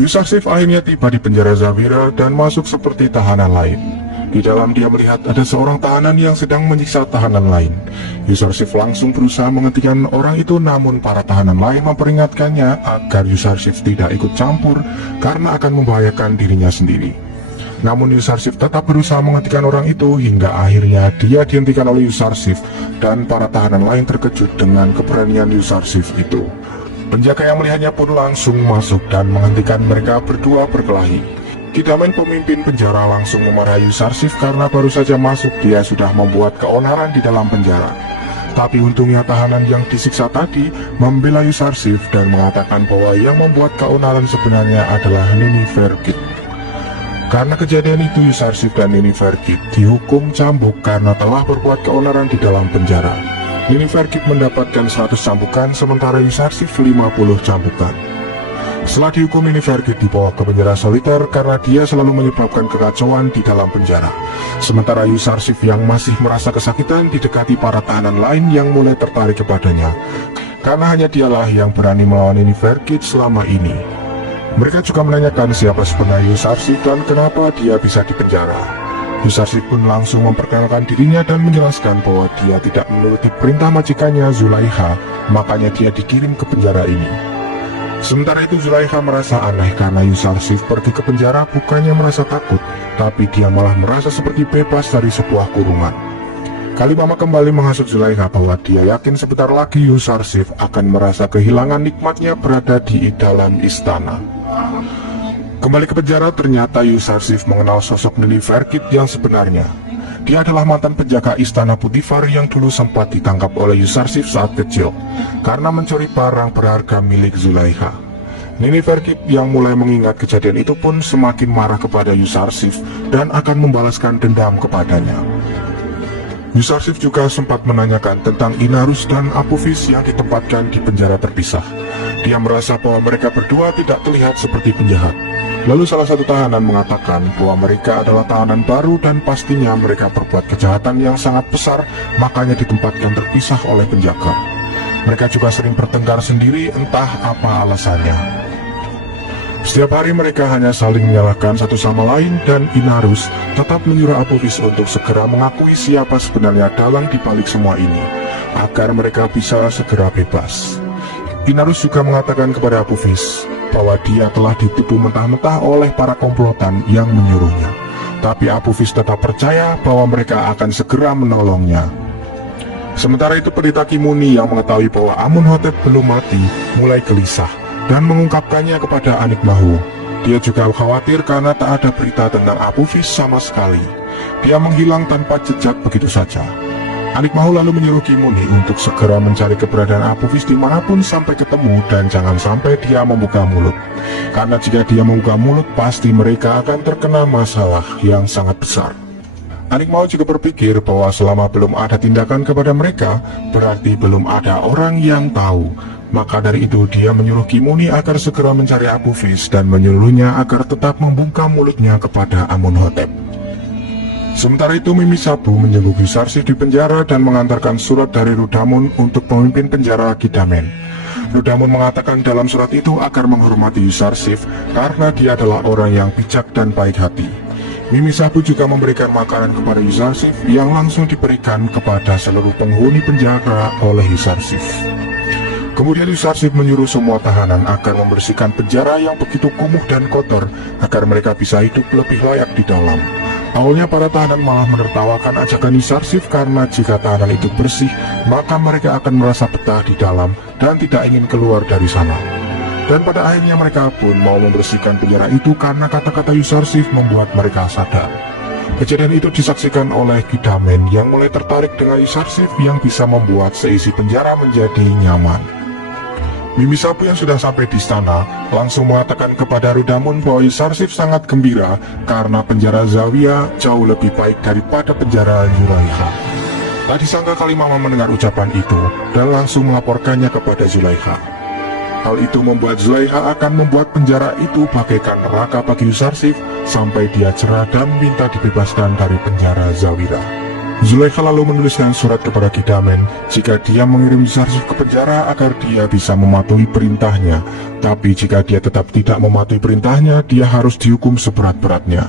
Yusarsif akhirnya tiba di penjara Zawira dan masuk seperti tahanan lain. Di dalam dia melihat ada seorang tahanan yang sedang menyiksa tahanan lain. Yusarsif langsung berusaha menghentikan orang itu, namun para tahanan lain memperingatkannya agar Yusarsif tidak ikut campur karena akan membahayakan dirinya sendiri. Namun Yusarsif tetap berusaha menghentikan orang itu hingga akhirnya dia dihentikan oleh Yusarsif dan para tahanan lain terkejut dengan keberanian Yusarsif itu. Penjaga yang melihatnya pun langsung masuk dan menghentikan mereka berdua berkelahi. Kidamen, pemimpin penjara, langsung memarahi Yusarsif karena baru saja masuk dia sudah membuat keonaran di dalam penjara. Tapi untungnya tahanan yang disiksa tadi membela Yusarsif dan mengatakan bahwa yang membuat keonaran sebenarnya adalah Nini Verkit. Karena kejadian itu Yusarsif dan Nini Verkit dihukum cambuk karena telah berbuat keonaran di dalam penjara. Nini Verkit mendapatkan 100 cambukan sementara Yusarsif 50 cambukan. Setelah dihukum, Nini Verkit dibawa ke penjara soliter karena dia selalu menyebabkan kekacauan di dalam penjara. Sementara Yusarsif yang masih merasa kesakitan didekati para tahanan lain yang mulai tertarik kepadanya karena hanya dialah yang berani melawan Nini Verkit selama ini. Mereka juga menanyakan siapa sebenarnya Yusarsif dan kenapa dia bisa dipenjara. Yusarsif pun langsung memperkenalkan dirinya dan menjelaskan bahwa dia tidak menuruti perintah majikannya Zulaiha, makanya dia dikirim ke penjara ini. Sementara itu Zulaiha merasa aneh karena Yusarsif pergi ke penjara bukannya merasa takut, tapi dia malah merasa seperti bebas dari sebuah kurungan. Kalimama kembali menghasut Zulaiha bahwa dia yakin sebentar lagi Yusarsif akan merasa kehilangan nikmatnya berada di dalam istana. Kembali ke penjara, ternyata Yusarsif mengenal sosok Nini Verkit yang sebenarnya. Dia adalah mantan penjaga istana Putifar yang dulu sempat ditangkap oleh Yusarsif saat kecil karena mencuri barang berharga milik Zulaiha. Nini Verkit yang mulai mengingat kejadian itu pun semakin marah kepada Yusarsif dan akan membalaskan dendam kepadanya. Yusarsif juga sempat menanyakan tentang Inarus dan Apophis yang ditempatkan di penjara terpisah. Dia merasa bahwa mereka berdua tidak terlihat seperti penjahat. Lalu salah satu tahanan mengatakan bahwa mereka adalah tahanan baru dan pastinya mereka berbuat kejahatan yang sangat besar, makanya ditempatkan terpisah oleh penjaga. Mereka juga sering bertengkar sendiri, entah apa alasannya. Setiap hari mereka hanya saling menyalahkan satu sama lain dan Inarus tetap menyuruh Apophis untuk segera mengakui siapa sebenarnya dalang di balik semua ini, agar mereka bisa segera bebas. Inarus juga mengatakan kepada Apophis bahwa dia telah ditipu mentah-mentah oleh para komplotan yang menyuruhnya. Tapi Apophis tetap percaya bahwa mereka akan segera menolongnya. Sementara itu pendeta Kimuni yang mengetahui bahwa Amunhotep belum mati mulai gelisah dan mengungkapkannya kepada Anikmahu. Dia juga khawatir karena tak ada berita tentang Apophis sama sekali. Dia menghilang tanpa jejak begitu saja. Anikmahu lalu menyuruh Kimuni untuk segera mencari keberadaan Apophis dimanapun sampai ketemu dan jangan sampai dia membuka mulut. Karena jika dia membuka mulut pasti mereka akan terkena masalah yang sangat besar. Anikmahu juga berpikir bahwa selama belum ada tindakan kepada mereka, berarti belum ada orang yang tahu. Maka dari itu dia menyuruh Kimuni agar segera mencari Apophis dan menyuruhnya agar tetap membuka mulutnya kepada Amunhotep. Sementara itu Mimi Sabu menjenguk Yusarsif di penjara dan mengantarkan surat dari Rudamun untuk pemimpin penjara Kidamen. Rudamun mengatakan dalam surat itu agar menghormati Yusarsif karena dia adalah orang yang bijak dan baik hati. Mimi Sabu juga memberikan makanan kepada Yusarsif yang langsung diberikan kepada seluruh penghuni penjara oleh Yusarsif. Kemudian Yusarsif menyuruh semua tahanan agar membersihkan penjara yang begitu kumuh dan kotor agar mereka bisa hidup lebih layak di dalam. Awalnya para tahanan malah menertawakan ajakan Yusarsif karena jika tahanan itu bersih, maka mereka akan merasa betah di dalam dan tidak ingin keluar dari sana. Dan pada akhirnya mereka pun mau membersihkan penjara itu karena kata-kata Yusarsif membuat mereka sadar. Kejadian itu disaksikan oleh Kidamen yang mulai tertarik dengan Yusarsif yang bisa membuat seisi penjara menjadi nyaman. Mimi Sabu yang sudah sampai di istana langsung mengatakan kepada Rudamun bahwa Yusarsif sangat gembira karena penjara Zawia jauh lebih baik daripada penjara Zulaiha. Tak disangka Kalimama mendengar ucapan itu dan langsung melaporkannya kepada Zulaiha. Hal itu membuat Zulaiha akan membuat penjara itu bagaikan neraka bagi Yusarsif sampai dia cerah dan minta dibebaskan dari penjara Zawira. Zulaikha lalu menuliskan surat kepada Kidamen jika dia mengirim Yusarsif ke penjara agar dia bisa mematuhi perintahnya. Tapi jika dia tetap tidak mematuhi perintahnya, dia harus dihukum seberat-beratnya.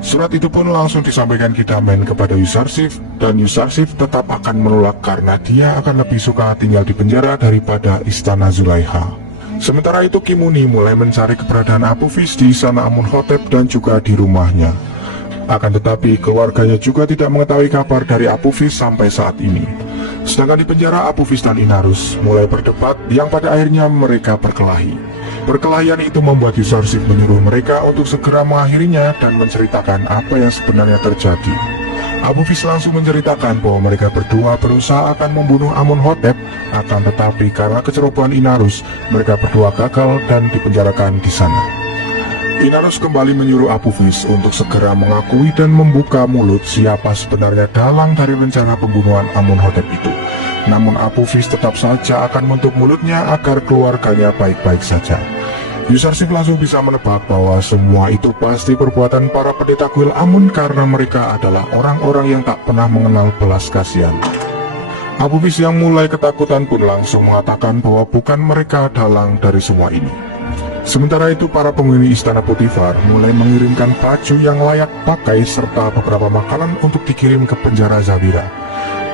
Surat itu pun langsung disampaikan Kidamen kepada Yusarsif, dan Yusarsif tetap akan menolak karena dia akan lebih suka tinggal di penjara daripada istana Zulaikha. Sementara itu Kimuni mulai mencari keberadaan Apophis di istana Amunhotep dan juga di rumahnya. Akan tetapi keluarganya juga tidak mengetahui kabar dari Apophis sampai saat ini. Sedangkan di penjara, Apophis dan Inarus mulai berdebat yang pada akhirnya mereka berkelahi. Perkelahian itu membuat Yusarsif menyuruh mereka untuk segera mengakhirinya dan menceritakan apa yang sebenarnya terjadi. Apophis langsung menceritakan bahwa mereka berdua berusaha akan membunuh Amunhotep, akan tetapi karena kecerobohan Inarus, mereka berdua gagal dan dipenjarakan di sana. Inarus kembali menyuruh Apophis untuk segera mengakui dan membuka mulut siapa sebenarnya dalang dari rencana pembunuhan Amunhotep itu. Namun Apophis tetap saja akan menutup mulutnya agar keluarganya baik-baik saja. Yusarsif langsung bisa menebak bahwa semua itu pasti perbuatan para pendeta kuil Amun karena mereka adalah orang-orang yang tak pernah mengenal belas kasihan. Apophis yang mulai ketakutan pun langsung mengatakan bahwa bukan mereka dalang dari semua ini. Sementara itu para penghuni istana Potifar mulai mengirimkan baju yang layak pakai serta beberapa makanan untuk dikirim ke penjara Zawira.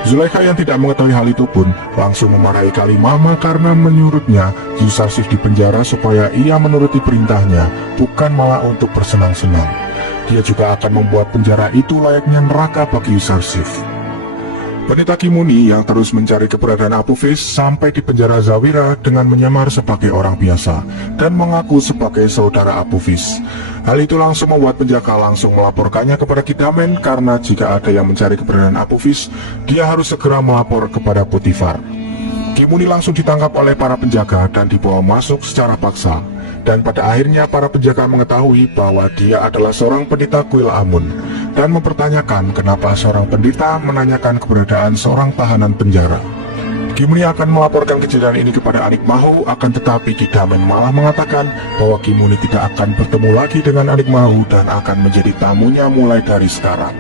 Zulaikha yang tidak mengetahui hal itu pun langsung memarahi Kalimama karena menurutnya Yusarsif di penjara supaya ia menuruti perintahnya, bukan malah untuk bersenang-senang. Dia juga akan membuat penjara itu layaknya neraka bagi Yusarsif. Pendeta Kimuni yang terus mencari keberadaan Apophis sampai di penjara Zawira dengan menyamar sebagai orang biasa dan mengaku sebagai saudara Apophis. Hal itu langsung membuat penjaga langsung melaporkannya kepada Kidamen karena jika ada yang mencari keberadaan Apophis, dia harus segera melapor kepada Potifar. Kimuni langsung ditangkap oleh para penjaga dan dibawa masuk secara paksa. Dan pada akhirnya para penjaga mengetahui bahwa dia adalah seorang pendeta kuil Amun dan mempertanyakan kenapa seorang pendeta menanyakan keberadaan seorang tahanan penjara. Kimuni akan melaporkan kejadian ini kepada Anik Mahu, akan tetapi Kidamen malah mengatakan bahwa Kimuni tidak akan bertemu lagi dengan Anik Mahu dan akan menjadi tamunya mulai dari sekarang.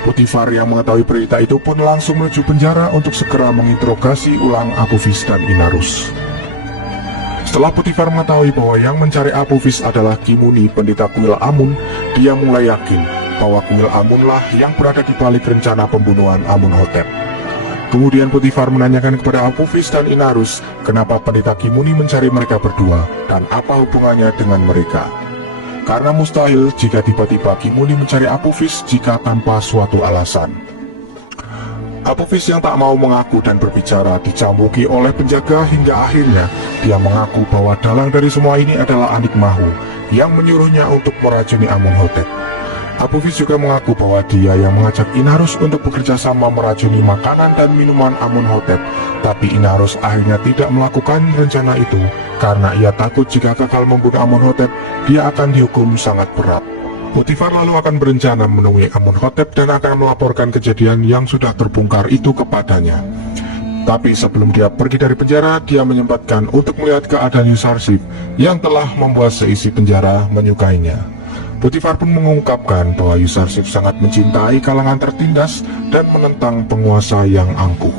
Potifar yang mengetahui berita itu pun langsung menuju penjara untuk segera menginterogasi ulang Apophis dan Inarus. Setelah Potifar mengetahui bahwa yang mencari Apophis adalah Kimuni, pendeta kuil Amun, dia mulai yakin bahwa kuil Amunlah yang berada di balik rencana pembunuhan Amunhotep. Kemudian Potifar menanyakan kepada Apophis dan Inarus kenapa pendeta Kimuni mencari mereka berdua dan apa hubungannya dengan mereka. Karena mustahil jika tiba-tiba Kimuni mencari Apophis jika tanpa suatu alasan. Apophis yang tak mau mengaku dan berbicara dicambuki oleh penjaga hingga akhirnya dia mengaku bahwa dalang dari semua ini adalah Anik Mahu yang menyuruhnya untuk meracuni Amunhotep. Apophis juga mengaku bahwa dia yang mengajak Inarus untuk bekerja sama meracuni makanan dan minuman Amunhotep, tapi Inarus akhirnya tidak melakukan rencana itu karena ia takut jika gagal membunuh Amunhotep, dia akan dihukum sangat berat. Potifar lalu akan berencana menemui Amunhotep dan akan melaporkan kejadian yang sudah terbongkar itu kepadanya. Tapi sebelum dia pergi dari penjara, dia menyempatkan untuk melihat keadaan Yusarsif yang telah membuat seisi penjara menyukainya. Potifar pun mengungkapkan bahwa Yusarsif sangat mencintai kalangan tertindas dan menentang penguasa yang angkuh.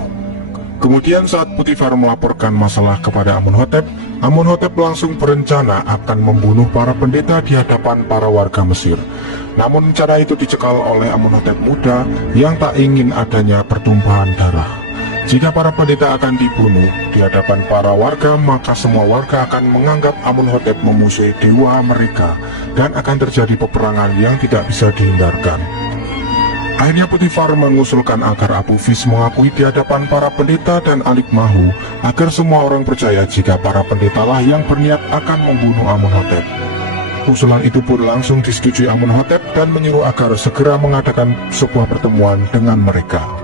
Kemudian saat Potifar melaporkan masalah kepada Amunhotep, Amunhotep langsung berencana akan membunuh para pendeta di hadapan para warga Mesir. Namun rencana itu dicekal oleh Amunhotep muda yang tak ingin adanya pertumpahan darah. Jika para pendeta akan dibunuh di hadapan para warga, maka semua warga akan menganggap Amunhotep memusuhi dewa mereka dan akan terjadi peperangan yang tidak bisa dihindarkan. Akhirnya Potifar mengusulkan agar Apophis mengakui di hadapan para pendeta dan Anik Mahu agar semua orang percaya jika para pendetalah yang berniat akan membunuh Amunhotep. Usulan itu pun langsung disetujui Amunhotep dan menyuruh agar segera mengadakan sebuah pertemuan dengan mereka.